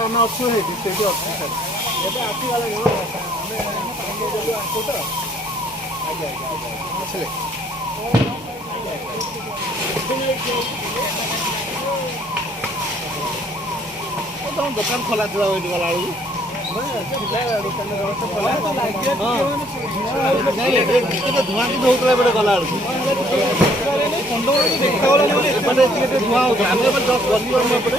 ଆମେ ଅଛୁ ହେଇଠି ସେଇଠି ଅଛୁ ସାର୍ ଏବେ ଆସିଗଲାଣି ଆମେ ଆସୁ ତ ଆଜ୍ଞା ଆସିଲେ ଦୋକାନ ଖୋଲା ଥିଲା ଏଇଠି ଗଲା ବେଳକୁ ଧୂଆଁ କି ହଉଥିଲା ଏପଟେ ଗଲା ବେଳକୁ ମାନେ ଟିକେ ଧୂଆଁ ହଉଥିଲା ଆମେ ଗଲି ଏପଟେ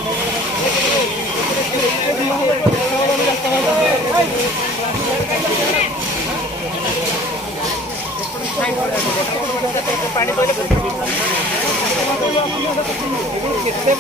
ପାଣି କେତେ